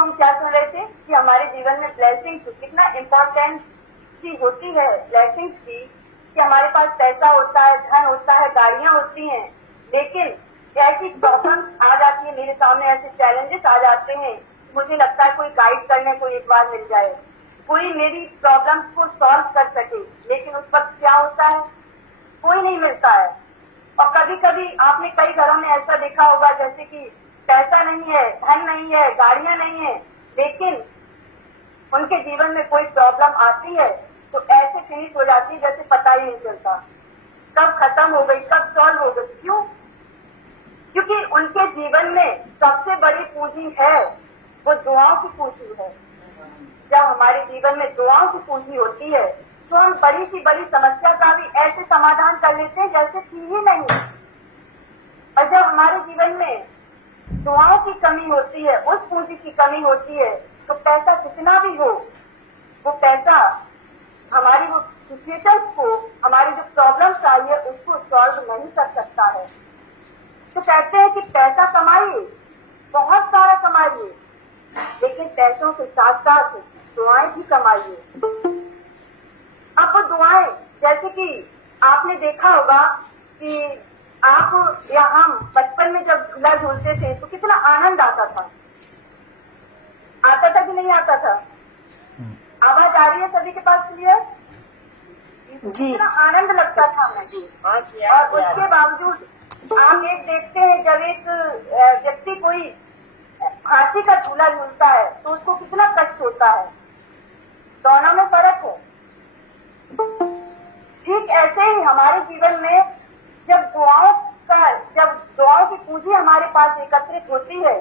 हम क्या सुन रहे थे कि हमारे जीवन में ब्लेसिंग्स कितना इम्पोर्टेंट चीज होती है ब्लेसिंग्स की, कि हमारे पास पैसा होता है, धन होता है, गाड़ियां होती हैं, लेकिन ऐसी प्रॉब्लम्स आ जाती है मेरे सामने, ऐसे चैलेंजेस आ जाते हैं, मुझे लगता है कोई गाइड करने को एक बार मिल जाए, कोई मेरी प्रॉब्लम्स को सॉल्व कर सके, लेकिन उस वक्त क्या होता है, कोई नहीं मिलता है। और कभी कभी आपने कई घरों में ऐसा देखा होगा जैसे कि पैसा नहीं है, धन नहीं है, गाड़ियां नहीं है, लेकिन उनके जीवन में कोई प्रॉब्लम आती है तो ऐसे फिनिश हो जाती है जैसे पता ही नहीं चलता कब खत्म हो गई, कब सॉल्व हो गई। क्यों? क्योंकि उनके जीवन में सबसे बड़ी पूंजी है वो दुआओं की पूंजी है। जब हमारे जीवन में दुआओं की पूंजी होती है तो हम बड़ी सी बड़ी समस्या का भी ऐसे समाधान कर लेते हैं जैसे थी ही नहीं। और जब हमारे जीवन में दुआओं की कमी होती है, उस पूंजी की कमी होती है, तो पैसा कितना भी हो, वो पैसा हमारी वो सिचुएशंस को, हमारी जो प्रॉब्लम्स आई है उसको सॉल्व नहीं कर सकता है। तो कहते हैं कि पैसा कमाइए, बहुत सारा कमाइए, लेकिन पैसों के साथ साथ दुआएं भी कमाइए। अब वो दुआएं, जैसे कि आपने देखा होगा कि आप या हम बचपन में जब झूला झूलते थे तो कितना आनंद आता था कि नहीं आता था? आवाज आ रही है सभी के पास क्लियर? जी। कितना आनंद लगता था हमें। और उसके बावजूद आप एक देखते हैं जब एक व्यक्ति कोई फांसी का झूला झूलता है तो उसको कितना कष्ट होता है। दोनों में फर्क है। ठीक ऐसे ही हमारे जीवन में जब दुआओं की पूंजी हमारे पास एकत्रित होती है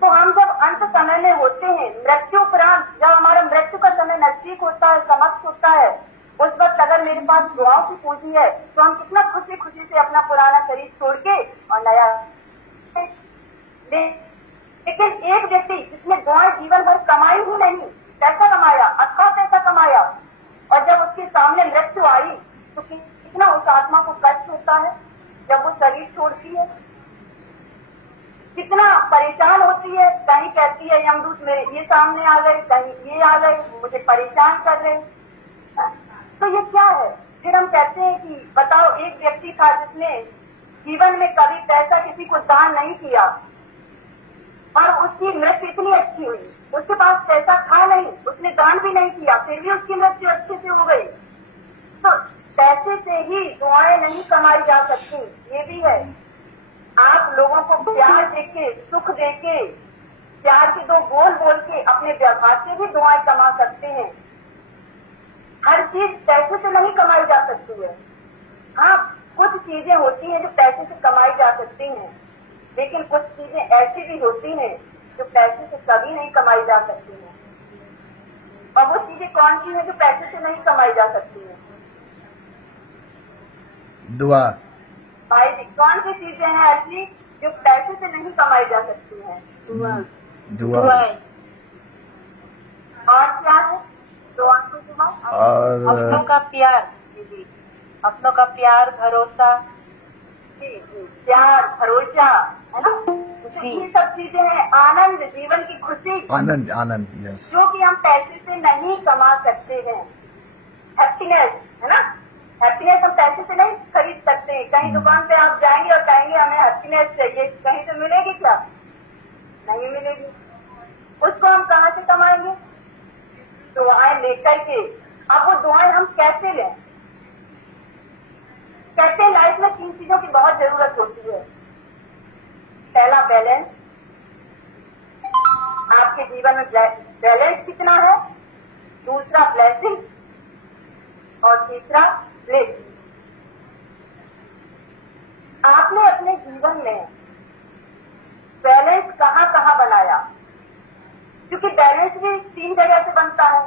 तो हम जब अंत समय में होते हैं, मृत्यु उपरांत जब हमारा मृत्यु का समय नजदीक होता है, समक्ष होता है, उस वक्त अगर मेरे पास दुआओं की पूंजी है तो हम कितना खुशी खुशी से अपना पुराना शरीर छोड़ के और नया। लेकिन एक व्यक्ति जिसने दुआएं जीवन भर कमाई ही नहीं, पैसा कमाया, अच्छा पैसा कमाया, और जब उसके सामने मृत्यु आई तो कितना उस आत्मा को कष्ट होता है जब वो शरीर छोड़ती है, कितना परेशान होती है। कहीं कहती है यमदूत मेरे ये सामने आ गए, कहीं ये आ गए, मुझे परेशान कर रहे। तो ये क्या है? फिर हम कहते हैं कि बताओ, एक व्यक्ति था जिसने जीवन में कभी पैसा किसी को दान नहीं किया और उसकी मृत्यु इतनी अच्छी हुई, उसके पास पैसा था नहीं, उसने दान भी नहीं किया, फिर भी उसकी मृत्यु अच्छे से हो गई। तो पैसे से ही दुआएं नहीं कमाई जा सकती, ये भी है। आप लोगों को प्यार देके, सुख देके, प्यार के दो बोल बोल के अपने व्यवहार से भी दुआएं कमा सकते हैं। हर चीज पैसे से नहीं कमाई जा सकती है। हाँ, कुछ चीजें होती हैं जो पैसे से कमाई जा सकती हैं, लेकिन कुछ चीजें ऐसी भी होती हैं जो पैसे से कभी नहीं कमाई जा सकती हैं। और वो चीजें कौन सी हैं जो पैसे से नहीं कमाई जा सकती हैं? दुआ। भाई जी, कौन सी चीजें हैं ऐसी जो पैसे से नहीं कमाई जा सकती हैं? दुआ। और क्या है? दुआ को दुआ और अपनों का प्यार, दीदी, अपनों का प्यार, भरोसा। जी, प्यार, भरोसा, है ना? तो ये सब चीजें हैं। आनंद, जीवन की खुशी, आनंद, यस, जो कि हम पैसे से नहीं कमा सकते हैं। हैप्पीनेस, है ना? हैप्पीनेस हम पैसे से नहीं खरीद सकते हैं। कहीं दुकान पे आप जाएंगे और कहेंगे हमें हैप्पीनेस चाहिए, कहीं से मिलेगी क्या? नहीं मिलेगी। उसको हम कहाँ से कमाएंगे? दुआएं लेकर के। अब वो दुआएं हम कैसे लें? कहते हैं लाइफ में 3 चीजों की बहुत जरूरत होती है। पहला बैलेंस, आपके जीवन में बैलेंस कितना है। दूसरा ब्लेसिंग, और तीसरा ब्लेसिंग। आपने अपने जीवन में बैलेंस कहाँ कहाँ बनाया? क्योंकि बैलेंस भी 3 जगह से बनता है।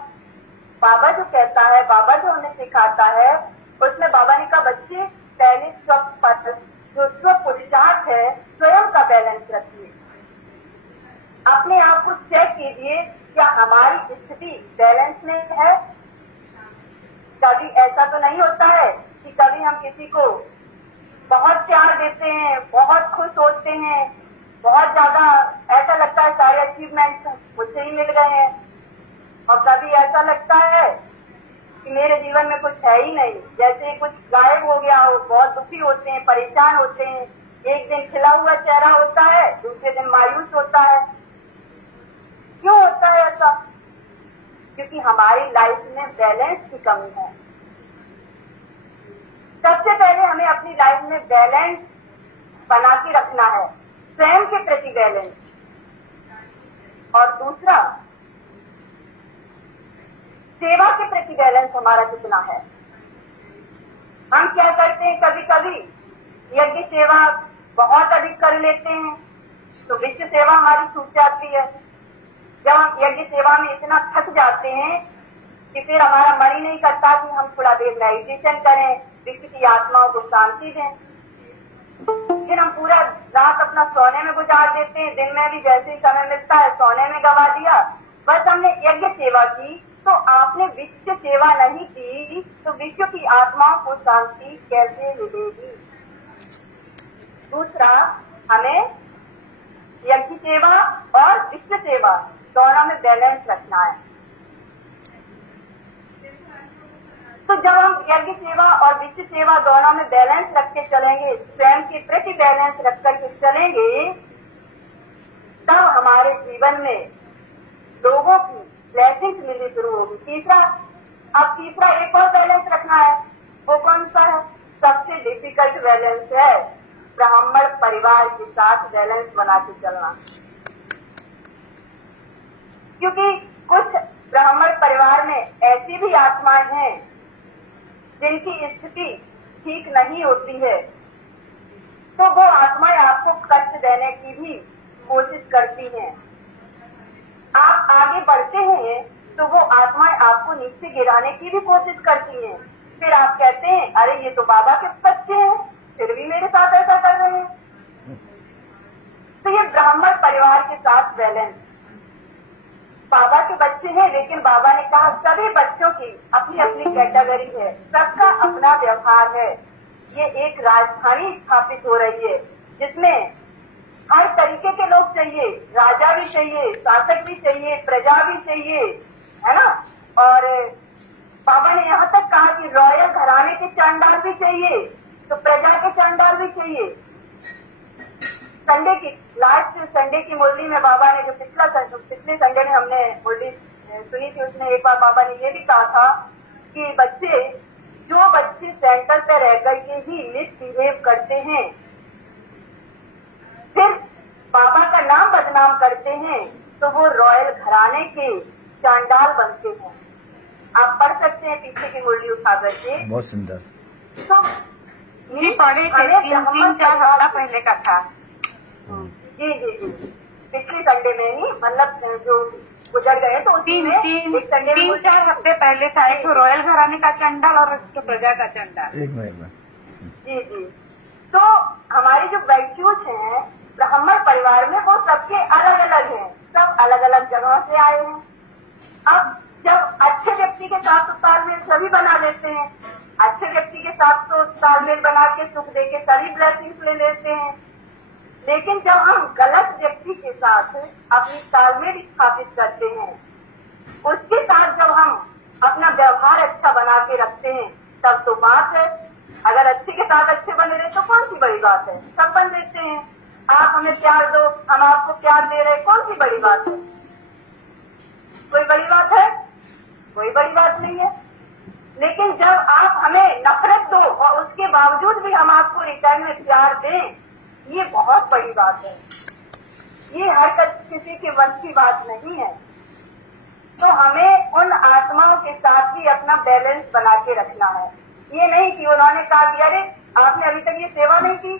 बाबा जो कहता है, बाबा जो हमें सिखाता है, उसमें बाबा ने कहा बच्चे पहले जो पुरुषार्थ है स्वयं का बैलेंस रखिए। अपने आप को चेक कीजिए, क्या हमारी स्थिति बैलेंस में है? कभी ऐसा तो नहीं होता है कि कभी हम किसी को बहुत प्यार देते हैं, बहुत खुश होते हैं, बहुत ज्यादा ऐसा लगता है सारे अचीवमेंट्स मुझसे ही मिल गए हैं। और कभी ऐसा लगता है कि मेरे जीवन में कुछ है ही नहीं, जैसे कुछ गायब हो गया हो। बहुत दुखी होते हैं, परेशान होते हैं। एक दिन खिला हुआ चेहरा होता है, दूसरे दिन मायूस होता है। क्यों होता है ऐसा? क्योंकि हमारी लाइफ में बैलेंस की कमी है। सबसे पहले हमें अपनी लाइफ में बैलेंस बना के रखना है, स्वयं के प्रति बैलेंस। और दूसरा, सेवा के प्रति बैलेंस हमारा कितना है। हम क्या करते हैं, कभी कभी यज्ञ सेवा बहुत अधिक कर लेते हैं तो विश्व सेवा हमारी छूट जाती है। जब हम यज्ञ सेवा में इतना थक जाते हैं कि फिर हमारा मन ही नहीं करता कि हम थोड़ा देर मेडिटेशन करें, विश्व की आत्माओं को शांति दें। फिर हम पूरा रात अपना सोने में गुजार देते हैं। दिन में भी जैसे ही समय मिलता है सोने में गवा दिया। बस हमने यज्ञ सेवा की तो आपने विश्व सेवा नहीं की, तो विश्व की आत्माओं को शांति कैसे मिलेगी। दूसरा, हमें यज्ञ सेवा और विश्व सेवा दोनों में बैलेंस रखना है। तो जब हम यज्ञ सेवा और विश्व सेवा दोनों में बैलेंस रख के चलेंगे, स्वयं के प्रति बैलेंस रख करके चलेंगे, तब हमारे जीवन में लोगों की ब्लेसिंग्स मिलनी शुरू होगी। तीसरा एक और बैलेंस रखना है। वो कौन सा है? सबसे डिफिकल्ट बैलेंस है ब्राह्मण परिवार के साथ बैलेंस बना के चलना। क्योंकि कुछ ब्राह्मण परिवार में ऐसी भी आत्माएं हैं जिनकी स्थिति ठीक नहीं होती है, तो वो आत्माएं आपको कष्ट देने की भी कोशिश करती हैं। आप आगे बढ़ते हैं तो वो आत्माएं आपको नीचे गिराने की भी कोशिश करती हैं। फिर आप कहते हैं, अरे ये तो बाबा के बच्चे हैं, फिर भी मेरे साथ ऐसा कर रहे हैं। तो ये ब्राह्मण परिवार के साथ बैलेंस। बाबा के बच्चे हैं, लेकिन बाबा ने कहा सभी बच्चों की अपनी अपनी कैटेगरी है, सबका अपना व्यवहार है। ये एक राजधानी स्थापित हो रही है जिसमें हर तरीके के लोग चाहिए, राजा भी चाहिए, शासक भी चाहिए, प्रजा भी चाहिए, है ना। और बाबा ने यहाँ तक कहा कि रॉयल घराने के चांडाल भी चाहिए, तो प्रजा के चांडाल भी चाहिए। लास्ट संडे की मुरली में बाबा ने जो पिछले संडे में हमने मुरली सुनी थी, उसमें एक बार बाबा ने ये भी कहा था कि जो बच्चे सेंटर पे रह करके ही मिसबिहेव करते हैं, फिर बाबा का नाम बदनाम करते हैं, तो वो रॉयल घराने के चांडाल बनते हैं। आप पढ़ सकते हैं पीछे की मुरली उठा करके। बहुत सुंदर। तो ये पढ़े थे, 3-4 हफ्ता पहले का था। जी पिछले संडे में ही, मतलब जो गुजर गए तो उसी में एक संडे में 3-4 हफ्ते पहले था। एक तो रॉयल घराने का चंडाल और एक तो प्रजा का चंडाल। एक मिनट। जी तो हमारी जो वैल्यूज हैं ब्राह्मण परिवार में, वो सबके अलग अलग हैं, सब अलग अलग जगहों से आए हैं। अब जब अच्छे व्यक्ति के साथ तो तालमेल सभी बना लेते हैं, अच्छे व्यक्ति के साथ तो तालमेल बना के सुख दे के सभी ब्लेसिंग्स ले लेते हैं। लेकिन जब हम गलत व्यक्ति के साथ अपनी तालमेल स्थापित करते हैं, उसके साथ जब हम अपना व्यवहार अच्छा बना के रखते हैं, तब तो बात है। अगर अच्छे के साथ अच्छे बने रहे तो कौन सी बड़ी बात है, सब बन देते हैं। आप हमें प्यार दो, हम आपको प्यार दे रहे, कौन सी बड़ी बात है? कोई बड़ी बात है? कोई बड़ी बात नहीं है। लेकिन जब आप हमें नफरत दो और उसके बावजूद भी हम आपको रिटर्न में प्यार दें, ये बहुत बड़ी बात है। ये हर किसी के वश की बात नहीं है। तो हमें उन आत्माओं के साथ भी अपना बैलेंस बना के रखना है। ये नहीं कि उन्होंने कहा कि अरे आपने अभी तक ये सेवा नहीं की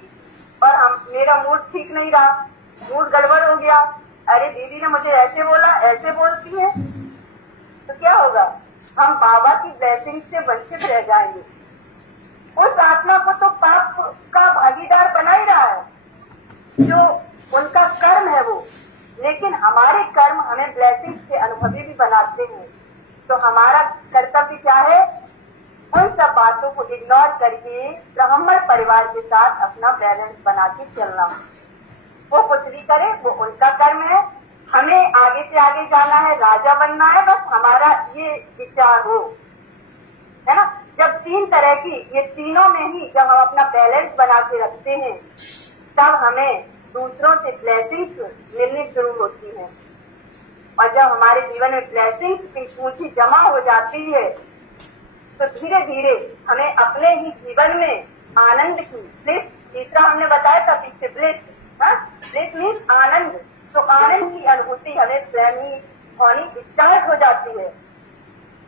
और मेरा मूड ठीक नहीं रहा, मूड गड़बड़ हो गया, अरे दीदी ने मुझे ऐसे बोला, ऐसे बोलती है, तो क्या होगा? हम बाबा की ब्लेसिंग से वंचित रह जाएंगे। उस आत्मा को तो पाप का भागीदार बना ही रहा है, जो उनका कर्म है वो। लेकिन हमारे कर्म हमें ब्लेसिंग से अनुभवी भी बनाते हैं। तो हमारा कर्तव्य क्या है? उन सब बातों को इग्नोर करके ब्राह्मण परिवार के साथ अपना बैलेंस बना के चलना। वो कुछ भी करे, वो उनका कर्म है, हमें आगे से आगे जाना है, राजा बनना है, बस हमारा ये विचार हो, है ना। जब 3 तरह की, ये तीनों में ही जब हम अपना बैलेंस बना के रखते हैं, तब हमें दूसरों से ब्लेसिंग्स मिलनी शुरू होती हैं। और जब हमारे जीवन में ब्लेसिंग्स की पूंजी जमा हो जाती है, तो धीरे धीरे हमें अपने ही जीवन में आनंद की, ब्लिस, तीसरा हमने बताया था पीछे, ब्लिस, ब्लिस मीन्स आनंद, तो आनंद की अनुभूति हमें स्वयं ही होनी स्टार्ट हो जाती है।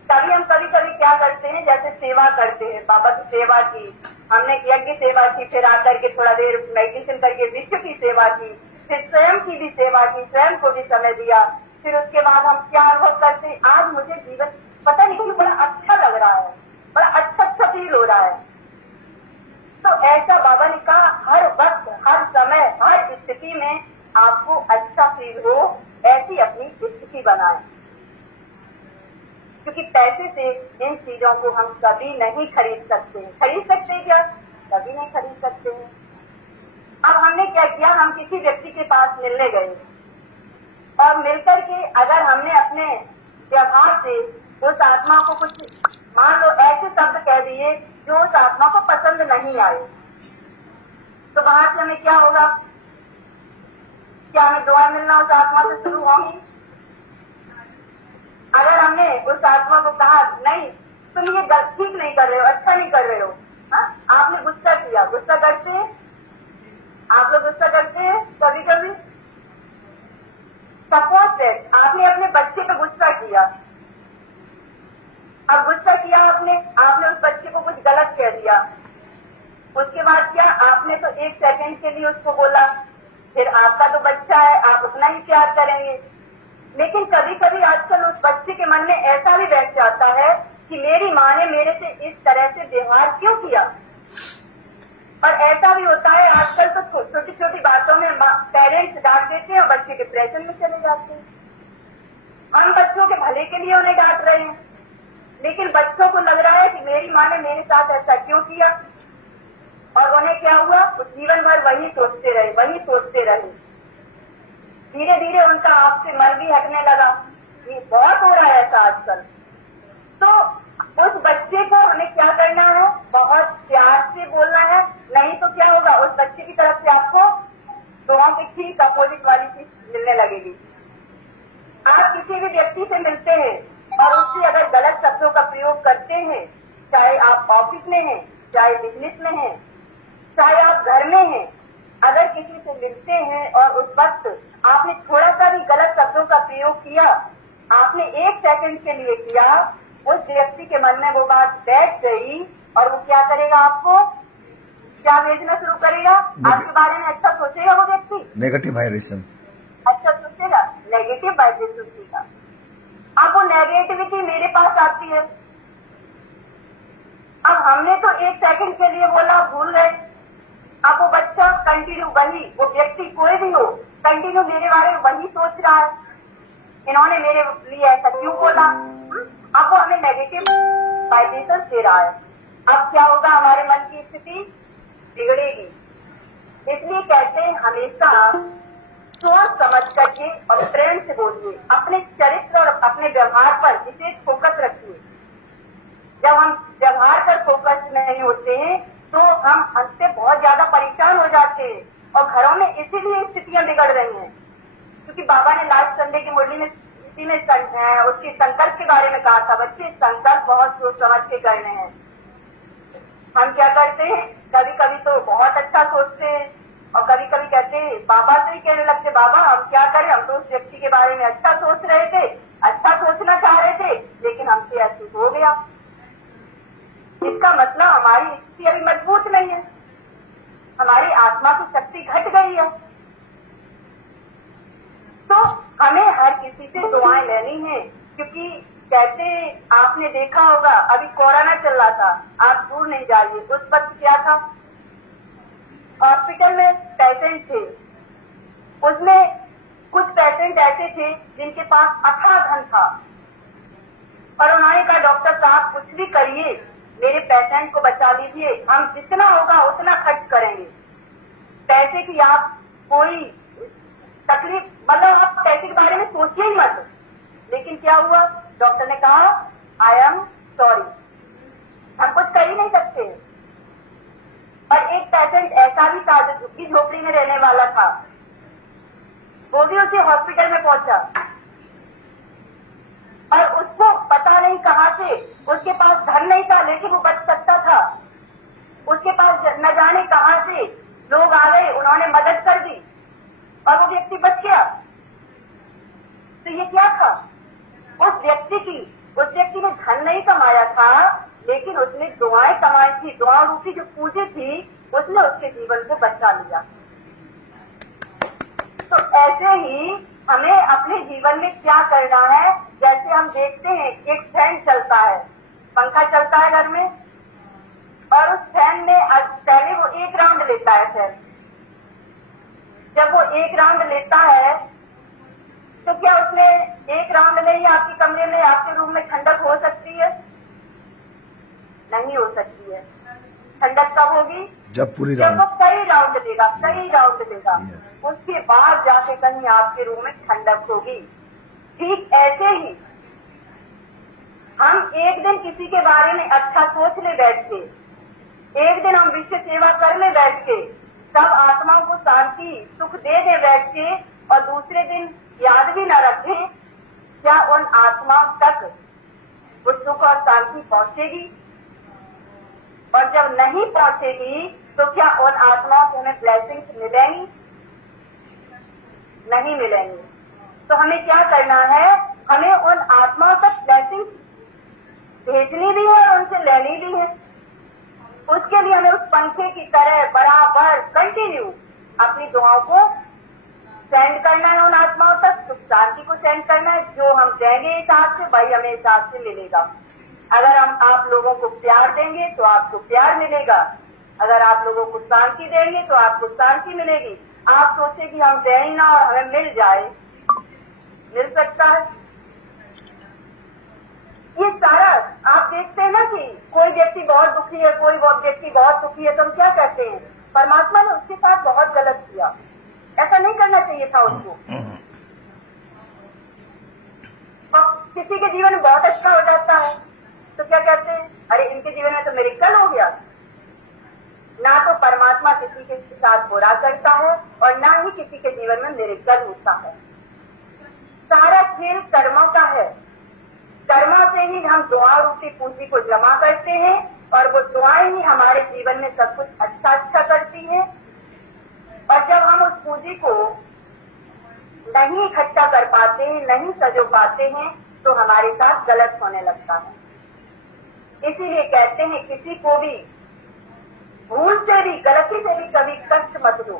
तभी हम कभी कभी क्या करते हैं, जैसे सेवा करते हैं, बाबा की सेवा की, हमने यज्ञ सेवा की, फिर आकर के थोड़ा देर मेडिटेशन करके विश्व की सेवा की, फिर स्वयं की भी सेवा की, स्वयं को भी समय दिया, फिर उसके बाद हम क्या अनुभव करते हैं, आज मुझे जीवन पता नहीं क्यों बड़ा अच्छा लग रहा है, बड़ा अच्छा फील हो रहा है। तो ऐसा बाबा ने कहा, हर वक्त, हर समय, हर स्थिति में आपको अच्छा फील हो, ऐसी अपनी स्थिति बनाए। क्योंकि पैसे से इन चीजों को हम कभी नहीं खरीद सकते हैं। खरीद सकते हैं क्या? कभी नहीं खरीद सकते हैं। अब हमने क्या किया, हम किसी व्यक्ति के पास मिलने गए और मिलकर के अगर हमने अपने व्यवहार से उस आत्मा को कुछ, मान लो ऐसे शब्द कह दिए जो उस आत्मा को पसंद नहीं आए, तो वहां से हमें क्या होगा? क्या हमें दुआ मिलना उस आत्मा से शुरू होगी? अगर हमने उस आत्मा को कहा, नहीं तुम ये ठीक नहीं कर रहे हो, अच्छा नहीं कर रहे हो, आपने गुस्सा किया, गुस्सा करते हैं आप लोग, गुस्सा करते हैं कभी कभी। सपोज दैट आपने अपने बच्चे पे गुस्सा किया, अब गुस्सा किया आपने उस बच्चे को कुछ गलत कह दिया, उसके बाद क्या, आपने तो 1 सेकंड के लिए उसको बोला, फिर आपका तो बच्चा है, आप उतना ही प्यार करेंगे। लेकिन कभी कभी आजकल उस बच्चे के मन में ऐसा भी बैठ जाता है कि मेरी माँ ने मेरे से इस तरह से व्यवहार क्यों किया। और ऐसा भी होता है आजकल तो छोटी छोटी बातों में पेरेंट्स डांट देते हैं और बच्चे डिप्रेशन में चले जाते हैं। हम बच्चों के भले के लिए उन्हें डांट रहे हैं, लेकिन बच्चों को लग रहा है कि मेरी माँ ने मेरे साथ ऐसा क्यों किया, और उन्हें क्या हुआ, वो जीवन भर वही सोचते रहे। धीरे धीरे उनका आपसे मन भी हटने लगा। ये बहुत हो रहा है ऐसा आजकल। तो उस बच्चे को हमें क्या करना है, बहुत प्यार से बोलना है, नहीं तो क्या होगा, उस बच्चे की तरफ से आपको दुआओं की ठीक अपोजिट वाली चीज मिलने लगेगी। आप किसी भी व्यक्ति से मिलते हैं और उससे अगर गलत शब्दों का प्रयोग करते हैं, चाहे आप ऑफिस में हैं, चाहे बिजनेस में हैं, चाहे आप घर में हैं, अगर किसी से मिलते हैं और उस वक्त आपने थोड़ा सा भी गलत शब्दों का प्रयोग किया, आपने 1 सेकंड के लिए किया, उस व्यक्ति के मन में वो बात बैठ गई और वो क्या करेगा, आपको क्या भेजना शुरू करेगा, आपके बारे में अच्छा सोचेगा वो व्यक्ति, नेगेटिव वाइब्रेशन, अच्छा सोचेगा, नेगेटिव वाइब्रेशन सोचेगा। अब वो नेगेटिविटी मेरे पास आती है, अब हमने तो 1 सेकंड के लिए बोला, भूल गए, अब वो बच्चा कंटिन्यू वही, वो व्यक्ति कोई भी हो, कंटिन्यू मेरे बारे में वही सोच रहा है, इन्होंने मेरे लिए ऐसा क्यों बोला। अब वो हमें नेगेटिव वाइब्रेशन दे रहा है। अब क्या होगा, हमारे मन की स्थिति बिगड़ेगी। इसलिए कहते हैं हमेशा सोच समझ करके और प्रेम से बोलिए, अपने चरित्र और अपने व्यवहार पर विशेष फोकस रखिए। जब हम व्यवहार पर फोकस नहीं होते हैं तो हम हमसे बहुत ज्यादा परेशान हो जाते हैं, और घरों में इसीलिए स्थितियां बिगड़ रही हैं। क्योंकि बाबा ने लास्ट संडे की मुरली में उसके संकल्प के बारे में कहा था, बच्चे संकल्प बहुत सोच समझ के करने हैं। हम क्या करते हैं, कभी कभी तो बहुत अच्छा सोचते हैं और कभी कभी कहते हैं, बाबा से ही कहने लगते, बाबा हम क्या करें, हम तो उस व्यक्ति के बारे में अच्छा सोच रहे थे, अच्छा सोचना चाह रहे थे, लेकिन हमसे ऐसे हो गया। इसका मतलब हमारी स्थिति अभी मजबूत नहीं है, हमारी आत्मा की शक्ति घट गई है। तो हमें हर किसी से दुआएं लेनी है, क्योंकि कहते आपने देखा होगा अभी कोरोना चल रहा था, आप दूर नहीं जाइए, उस वक्त क्या था, हॉस्पिटल में पेशेंट थे, उसमें कुछ पेशेंट ऐसे थे जिनके पास अथाह धन था, और उन्होंने कहा डॉक्टर साहब कुछ भी करिए, मेरे पेशेंट को बचा लीजिए, हम जितना होगा उतना खर्च करेंगे। पैसे की आप कोई तकलीफ, मतलब आप पैसे के बारे में सोचिए ही मत। लेकिन क्या हुआ, डॉक्टर ने कहा आई एम सॉरी, हम कुछ कर ही नहीं सकते। और एक पेशेंट ऐसा भी था जो झुग्गी झोपड़ी में रहने वाला था, वो भी उसी हॉस्पिटल में पहुंचा और उसको पता नहीं कहां से, उसके पास धन नहीं था लेकिन वो बच सकता था। उसके पास न जाने कहां से लोग आ गए, उन्होंने मदद कर दी और वो व्यक्ति बच गया। तो ये क्या था, उस व्यक्ति ने धन नहीं कमाया था लेकिन उसने दुआएं कमाई थी, दुआ रूपी जो पूंजी थी उसने उसके जीवन को बचा लिया। तो ऐसे ही हमें अपने जीवन में क्या करना है, जैसे हम देखते हैं एक फैन चलता है, पंखा चलता है घर में और उस फैन में पहले वो एक राउंड लेता है फैन। जब वो एक राउंड लेता है तो क्या उसमें एक राउंड में ही आपके कमरे में, आपके रूम में ठंडक हो सकती है? नहीं हो सकती है। ठंडक कब होगी? जब पूरी जब वो राउंड कई राउंड देगा, कई राउंड देगा, Yes. उसके बाद जाके कहीं आपके रूम में ठंडक होगी। ठीक ऐसे ही हम एक दिन किसी के बारे में अच्छा सोच ले बैठ के, एक दिन हम विश्व सेवा कर ले बैठ के, सब आत्माओं को शांति सुख दे दे बैठ के, और दूसरे दिन याद भी न रखें, क्या उन आत्माओं तक वो सुख और शांति पहुंचेगी? और जब नहीं पहुंचेगी तो क्या उन आत्माओं को हमें ब्लेसिंग्स मिलेंगी? नहीं मिलेंगी। तो हमें क्या करना है, हमें उन आत्माओं तक ब्लेसिंग्स भेजनी भी है और उनसे लेनी भी है। उसके लिए हमें उस पंखे की तरह बराबर कंटिन्यू अपनी दुआओं को सेंड करना है उन आत्माओं तक, सुख शांति को सेंड करना है। जो हम देंगे इस हाथ से वही हमें इस हाथ से मिलेगा। अगर हम आप लोगों को प्यार देंगे तो आपको प्यार मिलेगा, अगर आप लोगों को शांति देंगे तो आपको शांति मिलेगी। आप सोचे कि हम दें ही ना और हमें मिल जाए, मिल सकता है? ये सारा आप देखते हैं ना कि कोई व्यक्ति बहुत दुखी है, कोई व्यक्ति बहुत सुखी है, तो हम क्या कहते हैं, परमात्मा ने उसके साथ बहुत गलत किया, ऐसा नहीं करना चाहिए था उसको। और किसी के जीवन में बहुत अच्छा हो जाता है तो क्या कहते हैं, अरे इनके जीवन में तो मिरेकल हो गया। ना तो परमात्मा किसी के साथ बुरा करता है और ना ही किसी के जीवन में मिरेकल होता है। सारा खेल कर्मों का है। कर्मा से ही हम दुआ रूपी पूंजी को जमा करते हैं और वो दुआएं ही हमारे जीवन में सब कुछ अच्छा अच्छा करती है। और जब हम उस पूंजी को नहीं इकट्ठा कर पाते हैं, नहीं सजो पाते हैं, तो हमारे साथ गलत होने लगता है। इसीलिए कहते हैं किसी को भी भूल से भी, गलती से भी कभी कष्ट मत दो।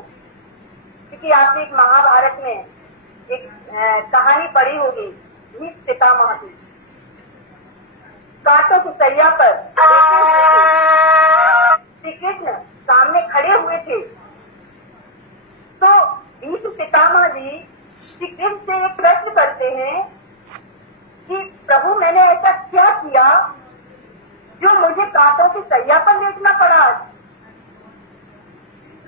क्योंकि आपने एक महाभारत में एक कहानी पढ़ी होगी, भीष्म पितामह की, कांटों की सैया पर श्री कृष्ण सामने खड़े हुए थे। तो भीष्म पितामह जी श्री कृष्ण से एक प्रश्न करते हैं कि प्रभु मैंने ऐसा क्या किया जो मुझे कांटों की सैया पर लेटना पड़ा?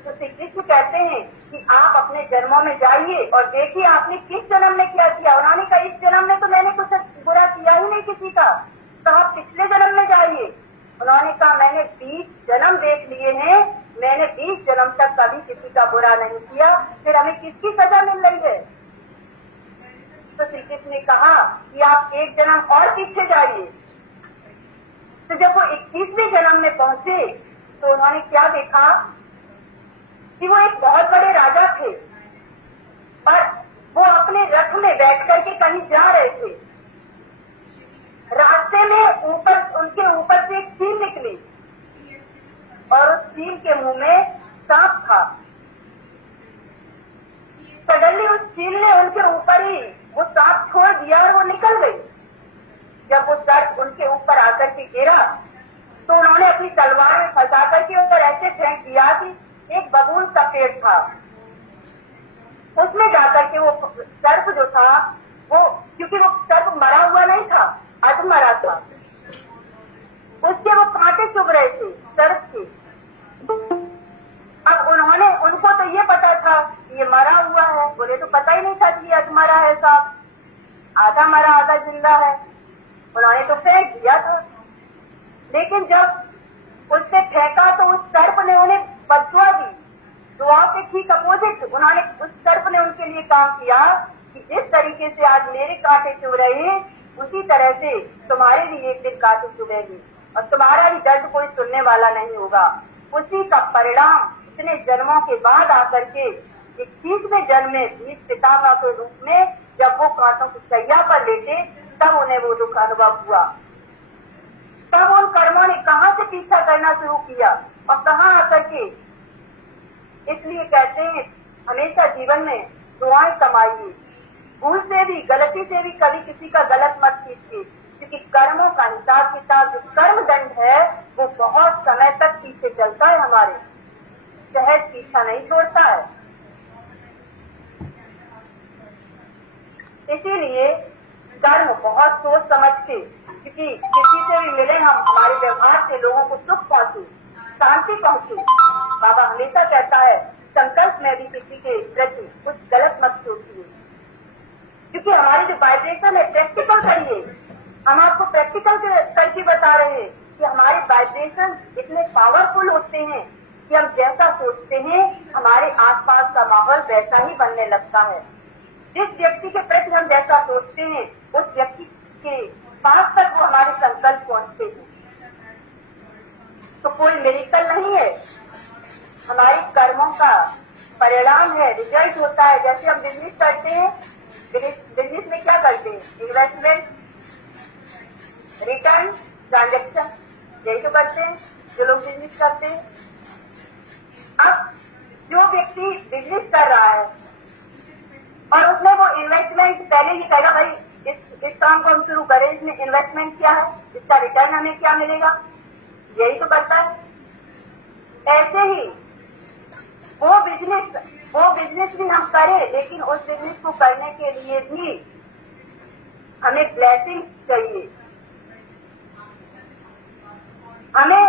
तो श्री कृष्ण कहते हैं कि आप अपने जन्मों में जाइए और देखिए आपने किस जन्म में क्या किया। उन्होंने कहा इस जन्म में तो मैंने कुछ बुरा किया ही नहीं किसी का, तो आप पिछले जन्म में जाइए। उन्होंने कहा मैंने 20 जन्म देख लिए हैं, मैंने 20 जन्म तक कभी किसी का बुरा नहीं किया, फिर हमें किसकी सजा मिल रही है? तो श्री कृष्ण ने कहा कि आप एक जन्म और पीछे जाइए। तो जब वो 21वें जन्म में पहुंचे तो उन्होंने क्या देखा कि वो एक बहुत बड़े राजा थे और वो अपने रथ में बैठ करके कहीं जा रहे थे। रास्ते में उनके ऊपर से एक चील निकली और उस चील के मुंह में सांप था। सडनली उस चील ने उनके ऊपर ही वो सांप छोड़ दिया और वो निकल गई। जब वो सर्प उनके ऊपर आकर के गिरा तो उन्होंने अपनी तलवार में फंसा करके ऊपर ऐसे फेंक दिया कि एक बबूल का पेड़ था, उसमें जाकर के वो सर्प जो था वो, क्योंकि वो सर्प मरा हुआ नहीं था, अधमरा था, उसके वो कांटे चुभ रहे थे सर्प के। अब उनको तो ये पता था कि ये मरा हुआ है, बोले तो पता ही नहीं था कि ये अधमरा है साहब। आधा मरा आधा जिंदा है। उन्होंने तो फेंक दिया था, लेकिन जब उससे फेंका तो उस सर्प ने उन्हें बददुआ दी। दुआ के ठीक अपोजिट उन्होंने उस सर्प ने उनके लिए काम किया कि जिस तरीके से आज मेरे कांटे चुभ रहे उसी तरह से तुम्हारे भी एक दिन कांटे चुभेंगे और तुम्हारा भी दर्द कोई सुनने वाला नहीं होगा। उसी का परिणाम इतने जन्मों के बाद आकर के 21वें जन्म में बीज पितामह के रूप में जब वो कांटों की सैया पर लेटे तब उन्हें वो दुख अनुभव हुआ। तब उन कर्मों ने कहां से पीछा करना शुरू किया और कहां आकर के। इसलिए कहते हैं हमेशा जीवन में दुआएं कमाइए, भूल से भी गलती से भी कभी किसी का गलत मत कीजिए, क्योंकि कर्मों का हिसाब किताब जो कर्म दंड है वो बहुत समय तक पीछे चलता है, हमारे सहज पीछा नहीं छोड़ता है। इसीलिए कर्म बहुत सोच समझ के, क्योंकि किसी से भी मिले हम हमारे व्यवहार से लोगों को सुख पहुंचे, शांति पहुंचे। बाबा हमेशा कहता है संकल्प में भी किसी के प्रति कुछ गलत मत सोचिए, क्योंकि हमारी जो वाइब्रेशन है प्रैक्टिकल करिए। हम आपको प्रैक्टिकल करके बता रहे हैं कि हमारे वाइब्रेशन इतने पावरफुल होते हैं कि हम जैसा सोचते हैं हमारे आसपास का माहौल वैसा ही बनने लगता है। जिस व्यक्ति के प्रति हम जैसा सोचते हैं उस व्यक्ति के पास तक वो हमारे संकल्प पहुंचते हैं। तो कोई मिरेकल नहीं है, हमारे कर्मों का परिणाम है, रिजल्ट होता है। जैसे हम बिजनेस करते हैं, बिजनेस में क्या करते हैं? इन्वेस्टमेंट, रिटर्न, ट्रांजेक्शन, यही तो करते हैं जो लोग बिजनेस करते हैं। अब जो व्यक्ति बिजनेस कर रहा है और उसमें वो इन्वेस्टमेंट पहले ही कहेगा भाई इस काम को हम शुरू करें, इसमें इन्वेस्टमेंट क्या है, इसका रिटर्न हमें क्या मिलेगा, यही तो करता है। ऐसे ही वो बिजनेस भी हम करें, लेकिन उस बिजनेस को करने के लिए भी हमें ब्लेसिंग चाहिए। हमें,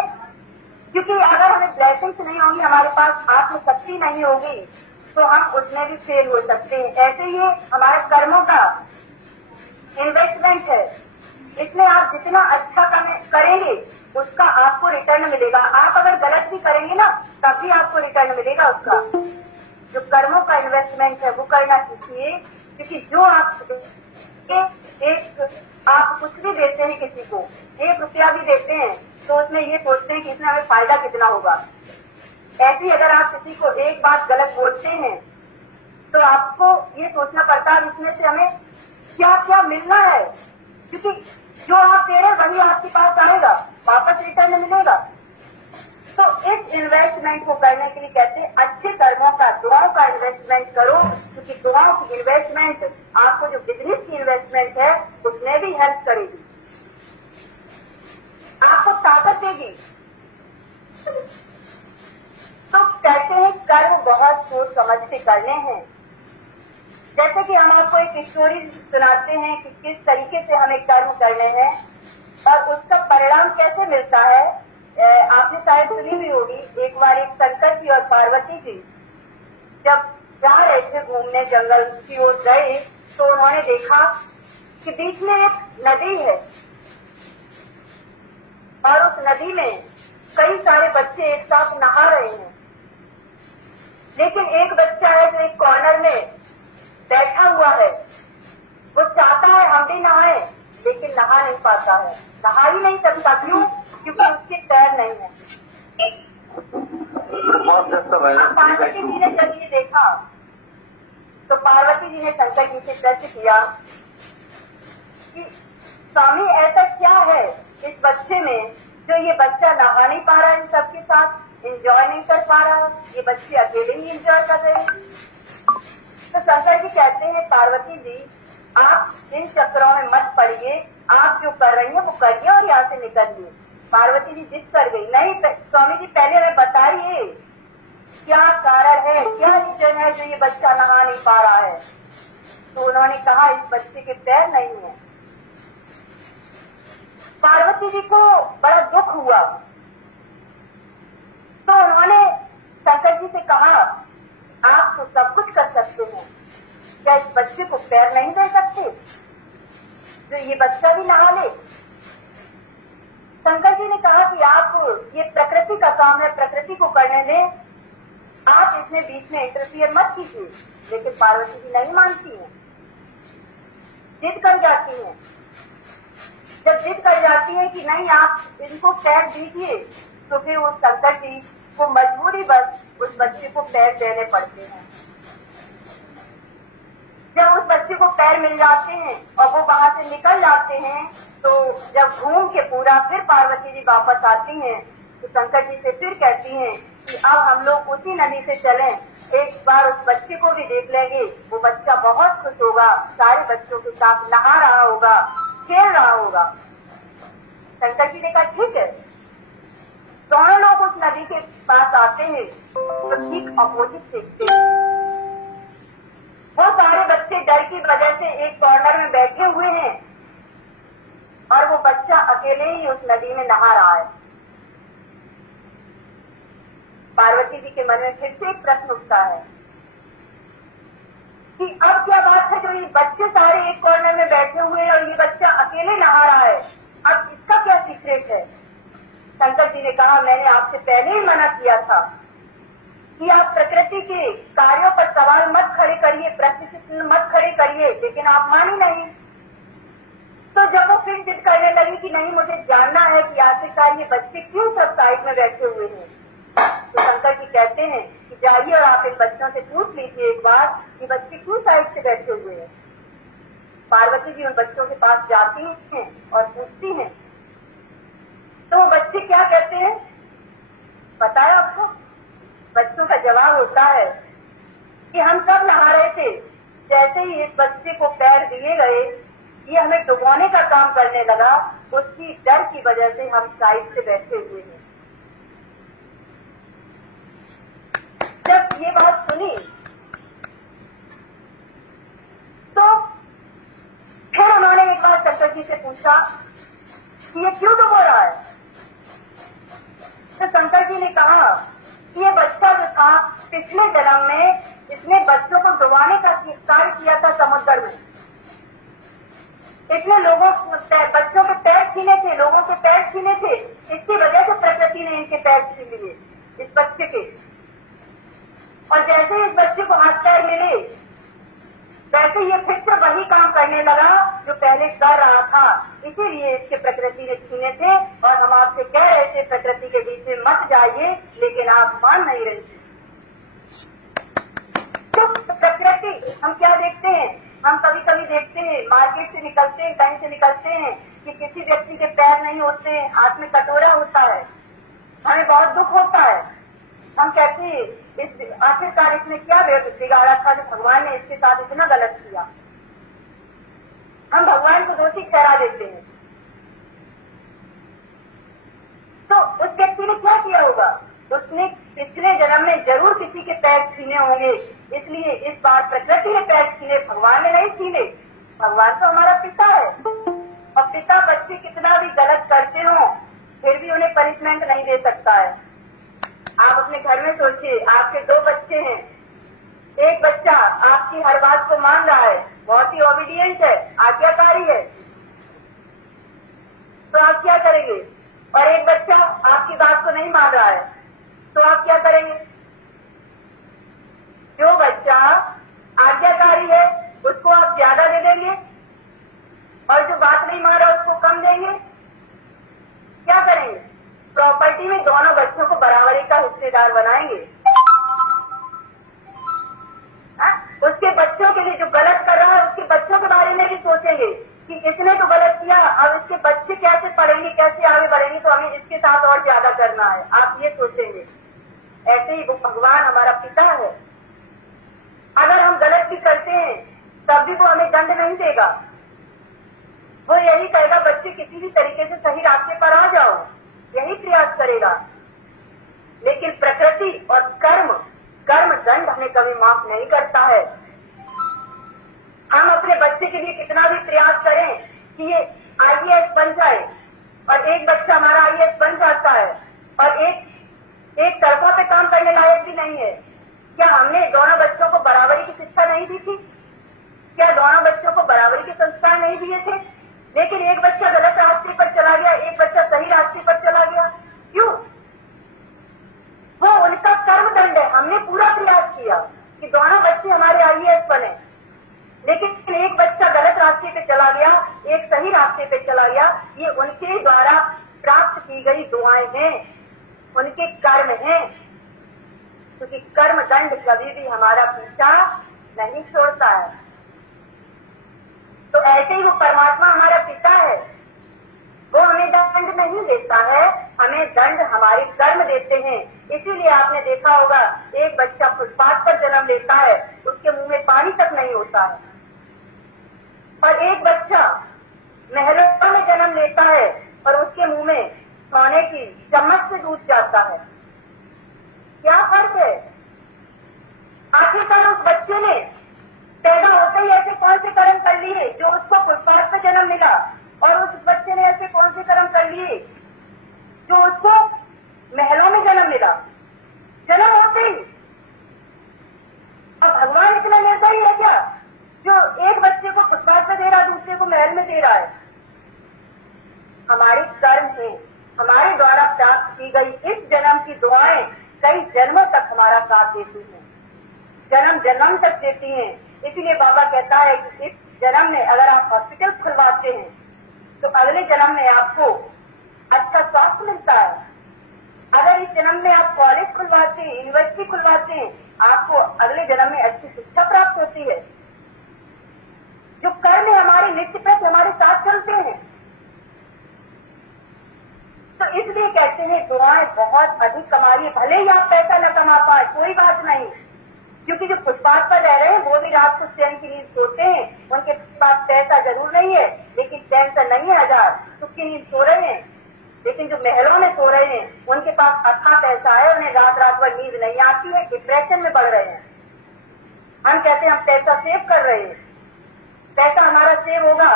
क्योंकि अगर हमें ब्लेसिंग्स नहीं होंगी, हमारे पास आत्मशक्ति नहीं होगी, तो हम उसमें भी फेल हो सकते हैं। ऐसे ही हमारे कर्मों का इन्वेस्टमेंट है, इसमें आप जितना अच्छा करेंगे उसका आपको रिटर्न मिलेगा। आप अगर गलत भी करेंगे ना तब भी आपको रिटर्न मिलेगा उसका। जो कर्मों का इन्वेस्टमेंट है वो करना सीखिए, क्योंकि जो आप कुछ भी देते हैं किसी को, 1 रुपया भी देते हैं तो उसमें ये सोचते हैं कि इसमें हमें फायदा कितना होगा। ऐसे ही अगर आप किसी को एक बात गलत बोलते हैं तो आपको ये सोचना पड़ता है इसमें से हमें क्या क्या मिलना है, क्योंकि जो आप दे रहे हैं वही आपके पास आएगा, वापस रिटर्न मिलेगा। तो इस इन्वेस्टमेंट को करने के लिए कहते हैं अच्छे कर्मों का, दुआओं का इन्वेस्टमेंट करो, क्योंकि दुआओं की इन्वेस्टमेंट आपको जो बिजनेस की इन्वेस्टमेंट है उसमें भी हेल्प करेगी, आपको ताकत देगी। तो कहते हैं कर्म बहुत सोच समझ के करने हैं। जैसे कि हम आपको एक स्टोरी सुनाते हैं कि किस तरीके से हमें कर्म करने हैं और उसका परिणाम कैसे मिलता है। आपने शायद सुनी भी होगी, एक बार एक शंकर जी और पार्वती जी जब जा रहे थे घूमने, जंगल की ओर गए तो उन्होंने देखा कि बीच में एक नदी है और उस नदी में कई सारे बच्चे एक साथ नहा रहे हैं, लेकिन एक बच्चा है जो एक कॉर्नर में बैठा हुआ है। वो चाहता है हम भी नहाए, लेकिन नहा नहीं पाता है, नहा ही नहीं सकता। क्यों? क्योंकि उसके पैर नहीं है। पार्वती जी ने जब ये देखा तो पार्वती जी ने शंकर जी से प्रश्न किया कि स्वामी ऐसा क्या है इस बच्चे में जो ये बच्चा नहा नहीं पा रहा है, सबके साथ एंजॉय नहीं कर पा रहा है, ये बच्चे अकेले ही एंजॉय कर रहे हैं। तो शंकर जी कहते हैं पार्वती जी आप इन चक्रों में मत पड़िए, आप जो कर रही हैं वो करिए और यहाँ से निकलिए। पार्वती जी जिद कर गई, नहीं स्वामी जी पहले हमें बताइए क्या कारण है, क्या रीजन है जो ये बच्चा नहा नहीं पा रहा है। तो उन्होंने कहा इस बच्चे के पैर नहीं है। पार्वती जी को बड़ा दुख हुआ, तो उन्होंने शंकर जी से कहा आप तो सब कुछ कर सकते हैं, क्या इस बच्चे को पैर नहीं दे सकते? जो ये बच्चा भी नहा ले। शंकर जी ने कहा कि आप ये प्रकृति का काम है, प्रकृति को करने दें, आप इसमें बीच में इंटरफियर मत कीजिए। लेकिन पार्वती जी नहीं मानती हैं, जिद कर जाती हैं। जब जिद कर जाती है कि नहीं आप इनको पैर दीजिए, तो फिर वो शंकर जी को मजबूरी बस उस बच्चे को पैर देने पड़ते हैं। जब उस बच्चे को पैर मिल जाते हैं और वो वहां से निकल जाते हैं, तो जब घूम के पूरा फिर पार्वती जी वापस आती हैं, तो शंकर जी से फिर कहती हैं कि अब हम लोग उसी नदी से चलें, एक बार उस बच्चे को भी देख लेंगे। वो बच्चा बहुत खुश होगा, सारे बच्चों के साथ नहा रहा होगा, खेल रहा होगा। शंकर जी ने कहा ठीक है। दोनों लोग उस नदी के पास आते हैं, तो ठीक अपोजिट देखते हैं। वो सारे बच्चे डर की वजह से एक कॉर्नर में बैठे हुए हैं और वो बच्चा अकेले ही उस नदी में नहा रहा है। पार्वती जी के मन में फिर से एक प्रश्न उठता है कि अब क्या बात है, जो ये बच्चे सारे एक कॉर्नर में बैठे हुए हैं और ये बच्चा अकेले नहा रहा है, अब इसका क्या सीक्रेट है? शंकर जी ने कहा मैंने आपसे पहले ही मना किया था कि आप प्रकृति के कार्यों पर सवाल मत खड़े करिए, प्रश्न मत खड़े करिए, लेकिन आप मानी नहीं। तो जब वो फिर जिद करने लगी कि नहीं मुझे जानना है कि आखिरकार ये बच्चे क्यों सब साइड में बैठे हुए हैं, तो शंकर जी कहते हैं कि जाइए और आप इन बच्चों से पूछ लीजिए एक बार कि बच्चे क्यों साइड से बैठे हुए हैं। पार्वती जी उन बच्चों के पास जाती हैं और पूछती हैं, तो वो बच्चे क्या कहते हैं पता है आपको? बच्चों का जवाब होता है कि हम सब नहा रहे थे, जैसे ही इस बच्चे को पैर दिए गए, ये हमें डुबोने का काम करने लगा, उसकी डर की वजह से हम साइड से बैठे हुए हैं। जब ये बात सुनी तो फिर उन्होंने एक बार शंकर जी से पूछा कि ये क्यों डुबो रहा है? तो शंकर जी ने कहा कि ये बच्चा जो था पिछले जन्म में इसने बच्चों को डुबाने का कार्य किया था समुद्र में। इसने बच्चों के पैर छीने थे, लोगों के पैर छीने थे, इसकी वजह से प्रकृति ने इनके पैर छीन लिए इस बच्चे के। और जैसे ही इस बच्चे को हाथ पैर मिले, वैसे ये फिर से वही काम करने लगा जो पहले कर रहा था, इसीलिए इसके प्रकृति ने छीने थे। और हम आपसे कह रहे थे प्रकृति के बीच में मत जाइए, लेकिन आप मान नहीं रही थी। तो प्रकृति हम क्या देखते हैं, हम कभी कभी देखते हैं मार्केट से निकलते हैं, कहीं से निकलते हैं कि किसी व्यक्ति के पैर नहीं होते हैं, हाथ में कटोरा होता है, हमें बहुत दुख होता है। हम कहते हैं आखिरकार इसने क्या बिगाड़ा था जो भगवान ने इसके साथ इतना गलत किया। हम भगवान को दोषी ठहरा देते हैं। तो उस व्यक्ति ने क्या किया होगा? उसने पिछले जन्म में जरूर किसी के पैर छीने होंगे, इसलिए इस बार प्रकृति ने पैर छीने, भगवान ने नहीं छीने। भगवान तो हमारा पिता है, और पिता बच्चे कितना भी गलत करते हो फिर भी उन्हें पनिशमेंट नहीं दे सकता है। आप अपने घर में सोचिए, आपके 2 बच्चे हैं, एक बच्चा आपकी हर बात को मान रहा है, बहुत ही ओबीडियंट है, आज्ञाकारी है, तो आप क्या करेंगे? और एक बच्चा आपकी बात को नहीं मान रहा है, तो आप क्या करेंगे? जो बच्चा आज्ञाकारी है उसको आप ज्यादा दे देंगे, और जो बात नहीं मान रहा उसको कम देंगे। क्या करेंगे? प्रॉपर्टी में दोनों बच्चों को बराबरी का हिस्सेदार बनाएंगे। उसके बच्चों के लिए जो गलत कर रहा है उसके बच्चों के बारे में भी सोचेंगे कि इसने तो गलत किया, अब इसके बच्चे कैसे पढ़ेंगे, कैसे आगे बढ़ेंगे, तो हमें इसके साथ और ज्यादा करना है, आप ये सोचेंगे। ऐसे ही वो भगवान हमारा पिता है, अगर हम गलत भी करते हैं तब भी वो हमें दंड नहीं देगा। वो यही कहेगा बच्चे किसी भी तरीके से सही रास्ते पर आ जाओ, यही प्रयास करेगा। लेकिन प्रकृति और कर्म दंड हमें कभी माफ नहीं करता है। हम अपने बच्चे के लिए कितना भी प्रयास करें कि ये IAS बन जाए, और एक बच्चा हमारा IAS बन जाता है और एक तरफा पे काम करने लायक भी नहीं है। क्या हमने दोनों बच्चों को बराबरी की शिक्षा नहीं दी थी? क्या दोनों बच्चों को बराबरी के संस्कार नहीं दिए थे? लेकिन एक बच्चा गलत रास्ते पर चला गया, एक बच्चा सही रास्ते पर चला गया। क्यों? वो उनका कर्म दंड है। हमने पूरा प्रयास किया कि दोनों बच्चे हमारे IAS बने, लेकिन एक बच्चा गलत रास्ते पे चला गया, एक सही रास्ते पे चला गया। ये उनके द्वारा प्राप्त की गई दुआएं हैं, उनके कर्म हैं, क्योंकि कर्म दंड कभी भी हमारा पीछा नहीं छोड़ता है। तो ऐसे ही वो परमात्मा हमारा पिता है, वो हमें दंड नहीं देता है, हमें दंड हमारे कर्म देते हैं। इसीलिए आपने देखा होगा, एक बच्चा फुटपाथ पर जन्म लेता है, उसके मुंह में पानी तक नहीं होता है, और एक बच्चा महलों में जन्म लेता है और उसके मुंह में सोने की चम्मच से दूध जाता है। क्या फर्क है? आखिरकार उस बच्चे ने पैदा होते ही ऐसे कौन से कर्म कर लिए जो उसको फुटपाथ पर जन्म मिला, और उस बच्चे ने ऐसे कौन से कर्म कर लिए जो उसको महलों में जन्म मिला, जन्म होते ही। अब भगवान इतना निर्दयी है क्या जो एक बच्चे को फुटपाथ पर दे रहा, दूसरे को महल में दे रहा है? हमारे कर्म है, हमारे द्वारा प्राप्त की गई इस जन्म की दुआएं कई जन्मों तक हमारा साथ देती हैं, जन्म जन्म तक देती हैं। इसीलिए बाबा कहता है कि इस जन्म में अगर आप हॉस्पिटल खुलवाते हैं तो अगले जन्म में आपको अच्छा स्वास्थ्य मिलता है। अगर इस जन्म में आप कॉलेज खुलवाते हैं, यूनिवर्सिटी खुलवाते हैं, आपको अगले जन्म में अच्छी शिक्षा प्राप्त होती है। जो कर्म है हमारे नित्य प्रति हमारे साथ चलते हैं। तो इसलिए कहते हैं दुआएं बहुत अधिक कमाइए, भले ही आप पैसा न कमा पाए कोई बात नहीं, क्योंकि जो फुटपाथ पर रह रहे हैं वो भी रात को चैन की नींद सोते हैं, उनके पास पैसा जरूर नहीं है लेकिन टेंशन नहीं है, हजार सुख की नींद सो रहे हैं। लेकिन जो महलों में सो रहे हैं उनके पास अथाह पैसा है, उन्हें रात रात भर नींद नहीं आती है, डिप्रेशन में बढ़ रहे हैं। हम कहते हैं हम पैसा सेव कर रहे हैं, पैसा हमारा सेव होगा,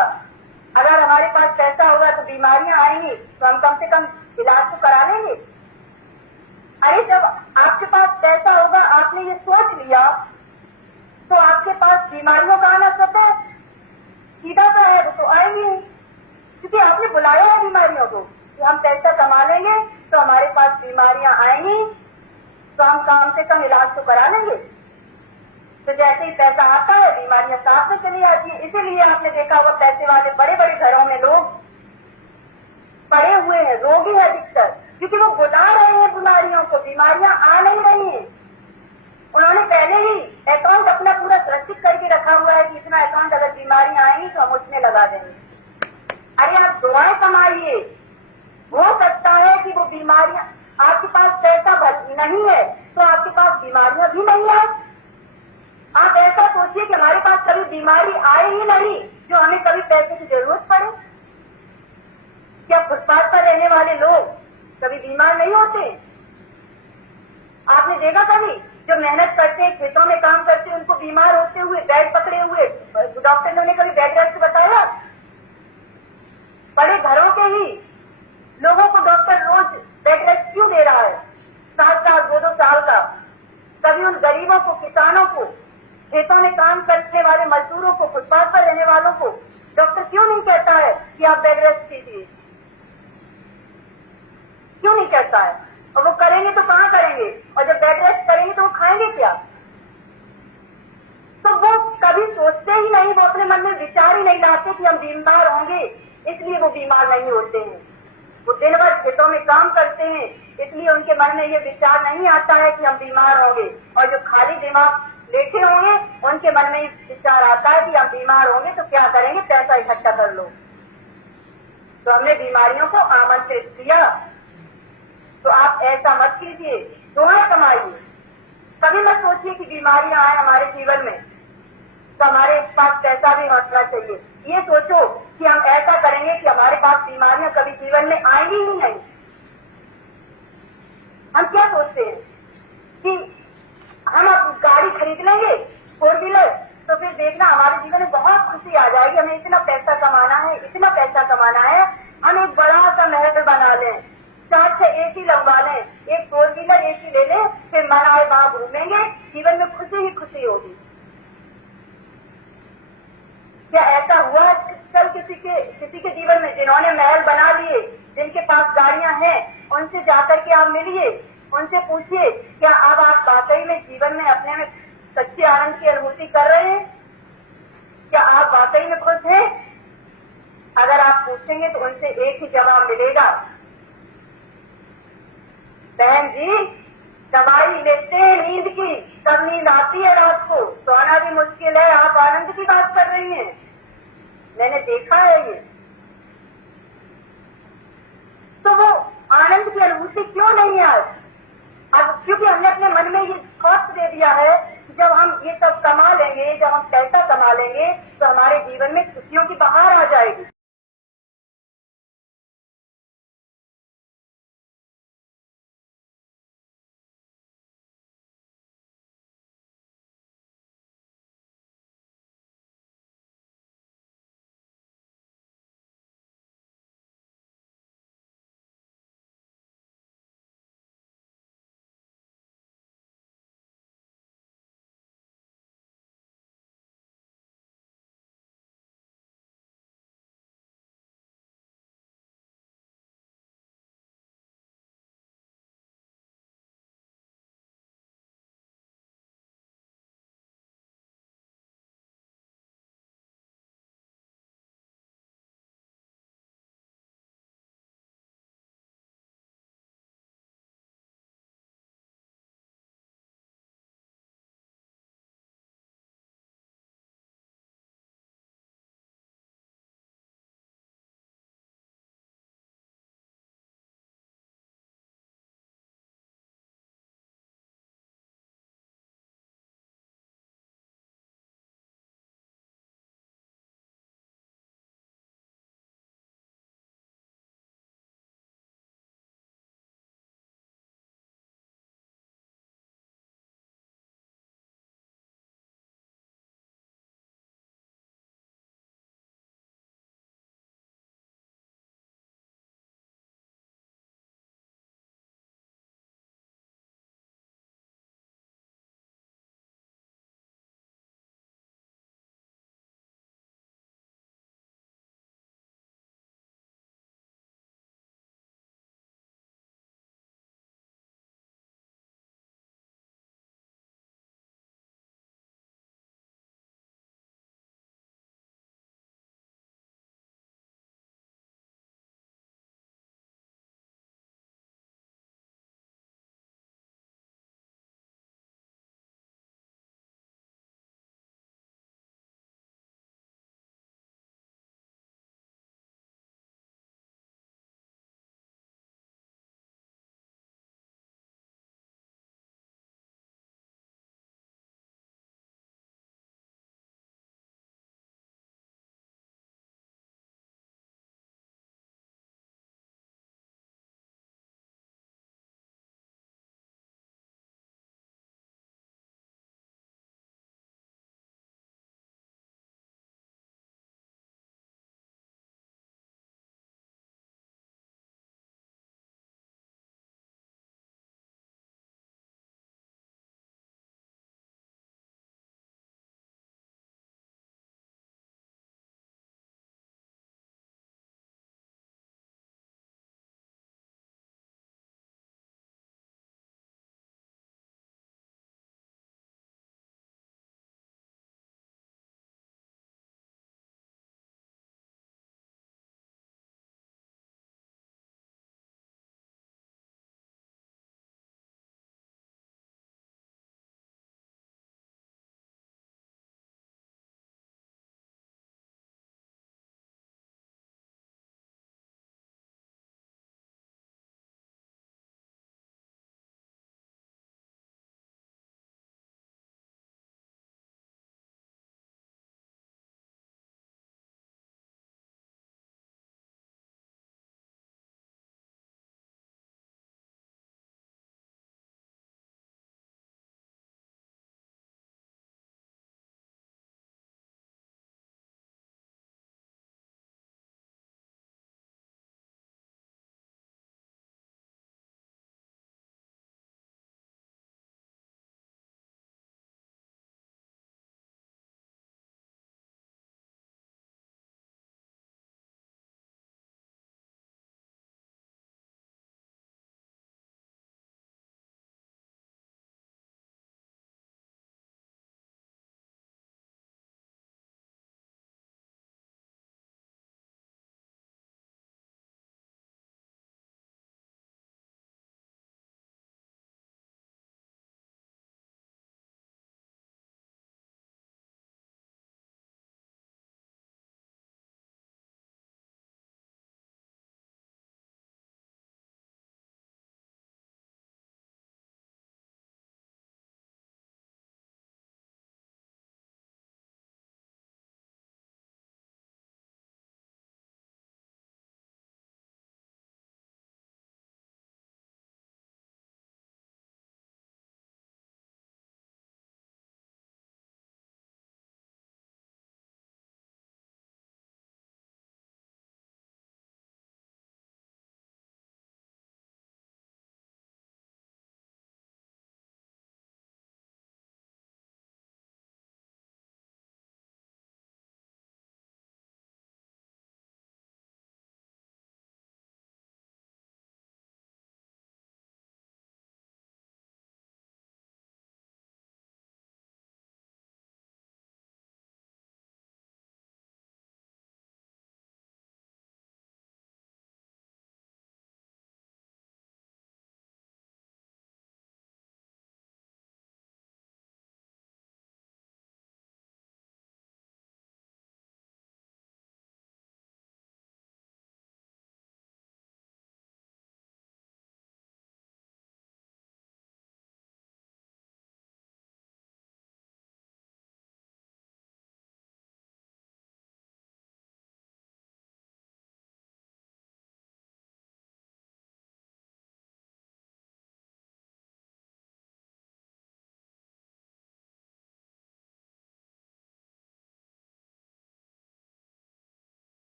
अगर हमारे पास पैसा होगा तो बीमारियां आएंगी तो हम कम से कम इलाज तो करा लेंगे। अरे जब आपके पास पैसा होगा, आपने ये सोच लिया तो आपके पास बीमारियों का आना स्वतः सीधा सा है, वो तो आएंगी, क्योंकि आपने बुलाया है बीमारियों को कि हम पैसा कमा लेंगे तो हमारे पास बीमारियां आएंगी तो हम कम से कम इलाज तो करा लेंगे। तो जैसे ही पैसा आता है बीमारियां साथ में चली आती है। इसीलिए आपने देखा होगा पैसे वाले बड़े बड़े घरों में लोग पड़े हुए हैं, रोगी है अधिकतर, क्योंकि वो बुला रहे हैं बीमारियों को, बीमारियां आ नहीं रही हैं। उन्होंने पहले ही अकाउंट अपना पूरा सुरक्षित करके रखा हुआ है कि इतना अकाउंट अगर बीमारियां आएंगी तो हम उसमें लगा देंगे। अरे आप दुआएं कमाइए, हो सकता है कि वो बीमारियां, आपके पास पैसा नहीं है तो आपके पास बीमारियां भी नहीं आए। आप ऐसा सोचिए कि हमारे पास कभी बीमारी आए ही नहीं जो हमें कभी पैसे की जरूरत पड़े। क्या फुटपाथ पर रहने वाले लोग कभी बीमार नहीं होते? आपने देखा कभी जो मेहनत करते हैं, खेतों में काम करते हैं, उनको बीमार होते हुए बेड पकड़े हुए डॉक्टर ने उन्हें कभी बेड रेस्ट बताया? बड़े घरों के ही लोगों को डॉक्टर रोज बेड रेस्ट क्यों दे रहा है, 7 साल 2-2 साल का? कभी उन गरीबों को, किसानों को, खेतों में काम करने वाले मजदूरों को, फुटपाथ पर रहने वालों को डॉक्टर क्यों नहीं कहता है कि आप बेड रेस्ट कीजिए? क्यों नहीं कहता है? और वो करेंगे तो कहाँ करेंगे, और जब बेड रेस्ट करेंगे तो वो खाएंगे क्या? तो वो कभी सोचते ही नहीं, वो अपने मन में विचार ही नहीं लाते कि हम बीमार होंगे, इसलिए वो बीमार नहीं होते हैं। वो दिन भर खेतों में काम करते हैं, इसलिए उनके मन में ये विचार नहीं आता है कि हम बीमार होंगे। और जो खाली दिमाग लेटे होंगे उनके मन में विचार आता है कि हम बीमार होंगे तो क्या करेंगे, पैसा इकट्ठा कर लो। तो हमने बीमारियों को आमंत्रित किया। तो आप ऐसा मत कीजिए, दुआएं कमाइए। कभी मत सोचिए कि बीमारियां आए हमारे जीवन में तो हमारे पास पैसा भी होना चाहिए। ये सोचो कि हम ऐसा करेंगे कि हमारे पास बीमारियां कभी जीवन में आएंगी ही नहीं। हम क्या सोचते हैं कि हम अब गाड़ी खरीद लेंगे 4 व्हीलर, तो फिर देखना हमारे जीवन में बहुत खुशी आ जाएगी, हमें इतना पैसा कमाना है, इतना पैसा कमाना है, हम एक बड़ा सा महल बना लें, 4-6 AC लगवा लें, एक 4 व्हीलर AC ले लें, फिर मन आए वहां घूमेंगे, जीवन में खुशी ही खुशी होगी। क्या ऐसा हुआ कल के किसी के जीवन में जिन्होंने महल बना लिए, जिनके पास गाड़ियां हैं, उनसे जाकर के आप मिलिए, उनसे पूछिए क्या अब आप वाकई में जीवन में अपने में सच्चे आनंद की अनुभूति कर रहे हैं? क्या आप वाकई में खुश हैं? अगर आप पूछेंगे तो उनसे एक ही जवाब मिलेगा, बहन जी दवाई लेते हैं नींद की, तब नींद आती है रात को, सोना भी मुश्किल है, आप आनंद की बात कर रही हैं। मैंने देखा है ये। तो वो आनंद की अनुभूति क्यों नहीं है आज? अब क्योंकि हमने अपने मन में ये थॉट दे दिया है कि जब हम ये सब कमा लेंगे, जब हम पैसा कमा लेंगे तो हमारे जीवन में खुशियों की बहार